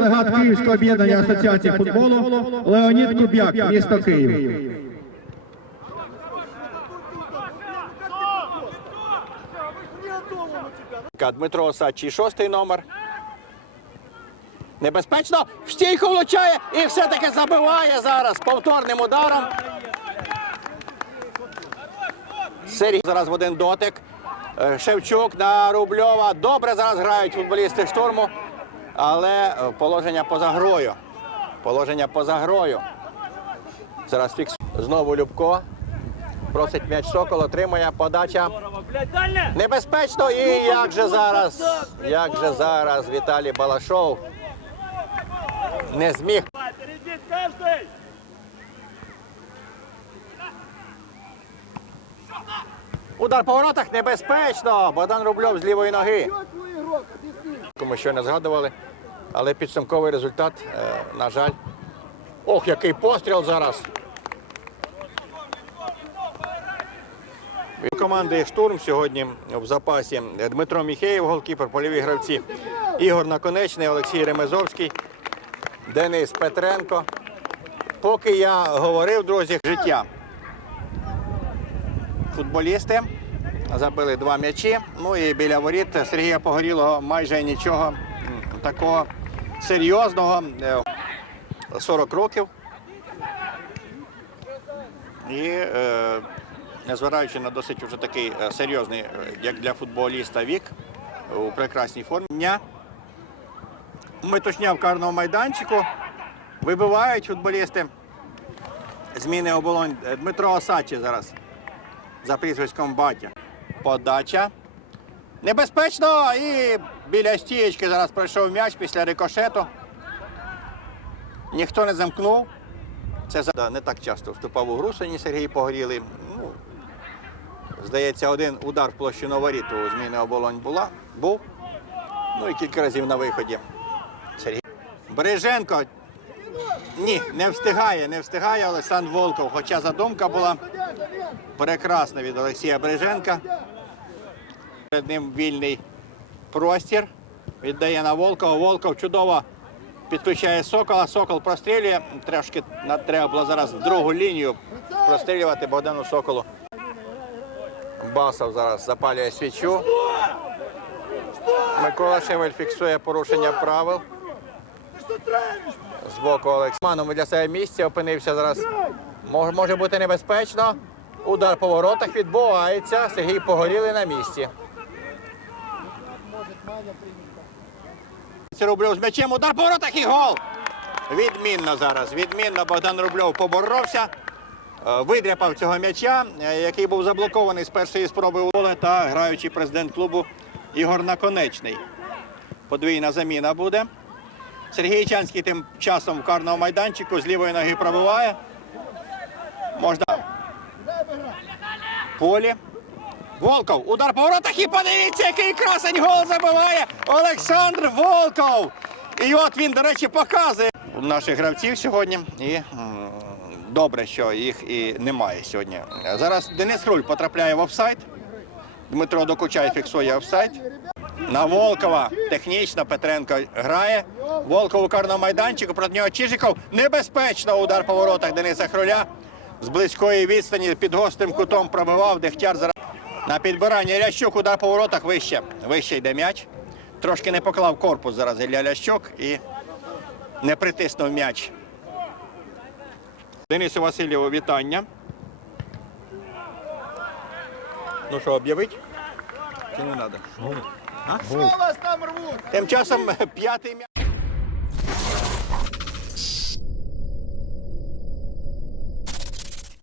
делегат Київського об'єднання асоціації футболу Леонід Куб'як, місто Київ. Дмитро Осадчий, шостий номер. Небезпечно. В стійку влучає і все-таки забиває зараз повторним ударом. Сергій зараз в один дотик. Е, Шевчук на Рубльова. Добре зараз грають футболісти штурму. Але е, положення поза грою. Положення поза грою. Зараз фікс. Знову Любко. Просить м'яч Сокол, отримує подача. Небезпечно і як же зараз, як же зараз Віталій Балашов не зміг. Удар по воротах небезпечно. Богдан Рубльов з лівої ноги. Кому що не згадували. Але підсумковий результат, е, на жаль. Ох, який постріл зараз. Від команди штурм сьогодні в запасі Дмитро Міхеєв, голкіпер, польові гравці. Ігор Наконечний, Олексій Ремезовський, Денис Петренко. Поки я говорив, друзі, життя. Футболісти забили два м'ячі. Ну і біля воріт Сергія Погорілого майже нічого такого серйозного. Е, 40 років. І е, незважаючи на досить вже такий е, серйозний, е, як для футболіста вік, у прекрасній формі. Дня. Метушня в карному майданчику. Вибивають футболісти. Зміни оболонь. Е, Дмитро Осадчий зараз за прізвиськом Батя. Подача. Небезпечно! І біля стієчки зараз пройшов м'яч після рикошету. Ніхто не замкнув. Це да, не так часто вступав у гру сьогодні Сергій Погорілий. Ну, здається, один удар в площину воріт у зміни оболонь була, був. Ну і кілька разів на виході. Сергій. Береженко. Ні, не встигає, не встигає Олександр Волков. Хоча задумка була прекрасна від Олексія Береженка. Перед ним вільний простір. Віддає на Волкова. Волков чудово підключає Сокола. Сокол прострілює. Трошки треба було зараз в другу лінію прострілювати Богдану Соколу. Басов зараз запалює свічу. Микола Шевель фіксує порушення правил. З боку Олексманом для себе місце опинився зараз. Мож- Може бути небезпечно. Удар по воротах відбувається. Сергій Погорілий на місці. Рубльов з м'ячем. Удар по воротах і гол. Відмінно зараз. Відмінно Богдан Рубльов поборовся. е, Видряпав цього м'яча, е, який був заблокований з першої спроби у та граючий президент клубу Ігор Наконечний. Подвійна заміна буде. Сергій Чанський тим часом в карному майданчику з лівої ноги пробиває. Можна. Полі. Волков. Удар по воротах і подивіться, який красень гол забиває Олександр Волков. І от він, до речі, показує у наших гравців сьогодні. І добре, що їх і немає сьогодні. Зараз Денис Руль потрапляє в офсайд. Дмитро Докучай фіксує офсайд. На Волкова технічно Петренко грає. Волков у карному майданчику, проти нього Чижиков. Небезпечно удар по воротах Дениса Хроля. З близької відстані під гострим кутом пробивав Дегтяр зараз. На підбиранні Лящук удар по воротах вище. Вище йде м'яч. Трошки не поклав корпус зараз Ілля Лящук і не притиснув м'яч. Денису Васильєву вітання. Ну що, об'явить? Чи не треба? Що вас там рвуть? Тим часом п'ятий м'яч.